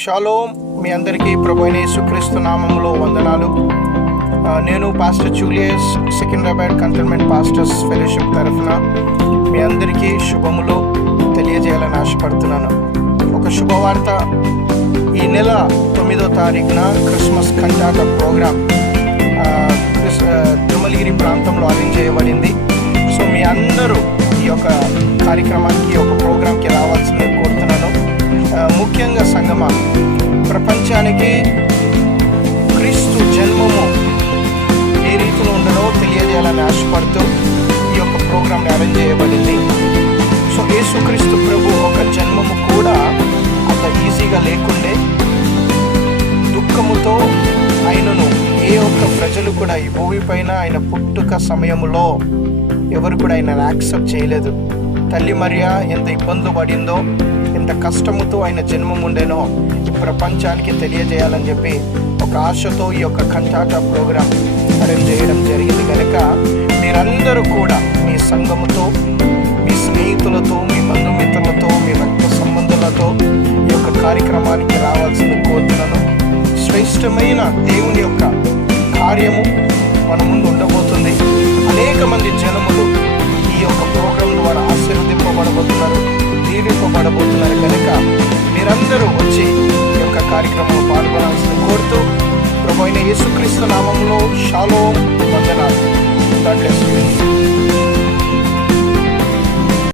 Shalom. మీ అందరికీ ప్రభు అయిన యేసుక్రీస్తు నామములో వందనాలు. నేను pastor Julius, Secunderabad cantonment pastors fellowship తరఫున మీ అందరికీ శుభములు తెలియజేయాలని ఆశపడుతున్నాను. ఒక శుభవార్త, ఈ నెల 9వ తారీఖున క్రిస్మస్ కంటాట ప్రోగ్రాం తిరుమలగిరి ప్రాంతంలో అరేంజ్ చేయబడింది. సో మీ అందరూ ఈ యొక్క కార్యక్రమానికి, ఈ యొక్క ప్రోగ్రాంకి రావాల్సింది కోరుతున్నాను. ముఖ్యంగా సంగమ, ప్రపంచానికి క్రీస్తు జన్మము ఏ రీతిలో ఉండదో తెలియజేయాలని ఆశపడుతూ ఈ యొక్క ప్రోగ్రాంని అరేంజ్ చేయబడింది. సో యేసుక్రీస్తు ప్రభు ఒక జన్మము కూడా అంత ఈజీగా లేకుండే, దుఃఖముతో ఆయనను ఏ ఒక్క ప్రజలు కూడా ఈ భూమి పైన ఆయన పుట్టుక సమయంలో ఎవరు కూడా ఆయనను యాక్సెప్ట్ చేయలేదు. తల్లి మరియ ఎంత ఇబ్బందులు పడిందో, ఎంత కష్టముతో ఆయన జన్మం ఉండేనో ఈ ప్రపంచానికి తెలియజేయాలని చెప్పి ఒక ఆశతో ఈ యొక్క కంటాట ప్రోగ్రాం అరేంజ్ చేయడం జరిగింది. కనుక మీరందరూ కూడా మీ సంఘముతో, మీ స్నేహితులతో, మీ బంధుమిత్రులతో, మీ రక్త సంబంధులతో ఈ యొక్క కార్యక్రమానికి రావాల్సింది కోరుతున్నాను. శ్రేష్టమైన దేవుని యొక్క కార్యము మన ముందు ఉండబోతుంది. అనేక మంది జనములు ఈ యొక్క ప్రోగ్రాం ద్వారా ఆశీర్వదింపబడబోతున్నారు, దీవింపబడబోతున్నారు. కనుక మీరందరూ వచ్చి ఈ యొక్క కార్యక్రమంలో పాల్గొనాల్సింది కోరుతూ ప్రభు అయిన యేసుక్రీస్తు నామములో షాలోమ్, వందనాలు. God bless you.